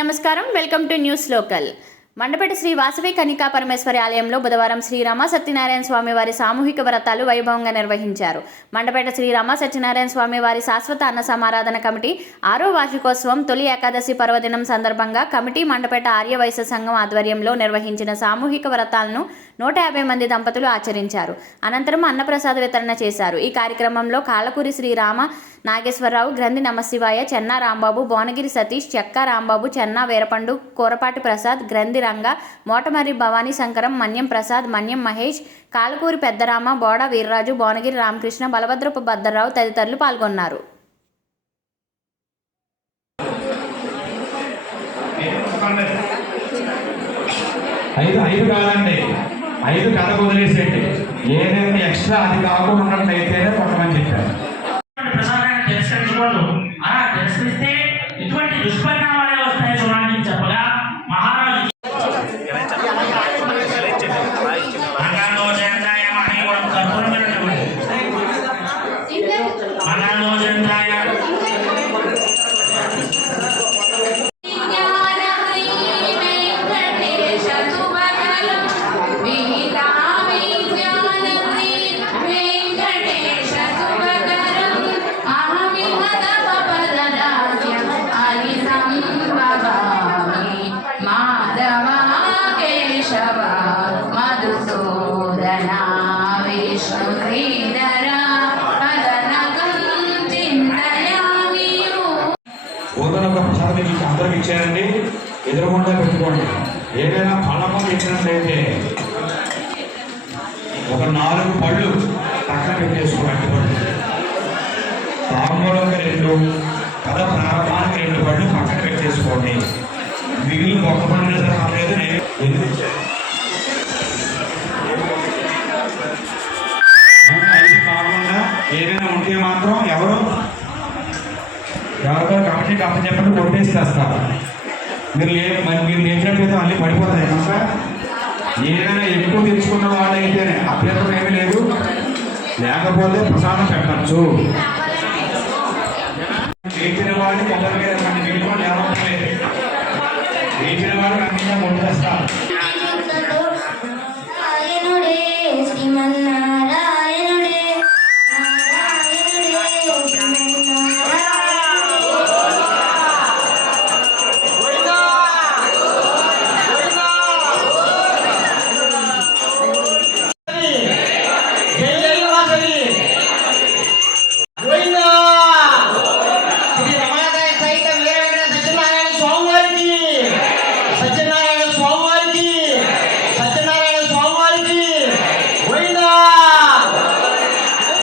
నమస్కారం. Welcome to news local. Mandapeta Sri Vasavi Kanyaka Parameswari ఆలయంలో బుధవారం శ్రీరామ సత్యనారాయణ స్వామి వారి సామూహిక వ్రతాలు వైభవంగా నిర్వహించారు. మండపేట శ్రీరామ సత్యనారాయణ స్వామి వారి శాశ్వత అన్న సమారాధన కమిటీ 6వ వార్షికోత్సవం తొలి ఏకాదశి పర్వదినం సందర్భంగా కమిటీ మండపేట ఆర్యవైశ్య సంఘం ఆధ్వర్యంలో నిర్వహించిన సామూహిక వ్రతాలను 150 మంది దంపతులు ఆచరించారు. అనంతరం అన్నప్రసాద వితరణ చేశారు. ఈ కార్యక్రమంలో కాళ్ళకూరి శ్రీరామ నాగేశ్వరరావు, గ్రంథి నమశివాయ, చెన్నా రాంబాబు, భువనగిరి సతీష్, చెక్కా రాంబాబు, చెన్నా వీరపండు, కోరపాటి ప్రసాద్, గ్రంథి రంగ, మోటమర్రి భవానీ శంకరం, మన్యం ప్రసాద్, మన్యం మహేష్, కాళ్ళకూరి పెద్దరామ, బోడ వీర్రాజు, భువనగిరి రామకృష్ణ, బలభద్రపు భద్రరావు తదితరులు పాల్గొన్నారు. ఐదు కథ వదిలేసేయండి. ఏదైనా ఎక్స్ట్రా అది కాకుండా ఉన్నట్లయితేనే కొట్టమని చెప్పారు. ప్రసాదాన్ని తిరస్కరించకూడదు. అలా తిరస్కరిస్తే ఇటువంటి దుష్పరిణామాలే వస్తాయి చూడండి చెప్పగా మహారాజు ప్రసాదం మీకు అందరికి ఇచ్చారండి. ఎదురుకుండా పెట్టుకోండి. ఏదైనా ఫలము ఇచ్చినట్లయితే ఒక 4 పళ్ళు పక్కన పెట్టేసుకోండి. తాంబూలంగా 2, కథ ప్రారంభానికి 2 పళ్ళు పక్కన పెట్టేసుకోండి. మిగిలిన ఒక పళ్ళు రాలేదు. ఐదు కాకుండా ఏదైనా ఉంటే మాత్రం ఎవరికో కమిటీకి అప్పచెప్పండి, కొట్టేసి తెస్తారు. మీరు లేచినట్లయితే మళ్ళీ పడిపోతాయి కనుక ఏదైనా ఎక్కువ తెచ్చుకున్న వాళ్ళైతేనే అభ్యంతరం ఏమీ లేదు. లేకపోతే ప్రసాదం పెట్టచ్చు.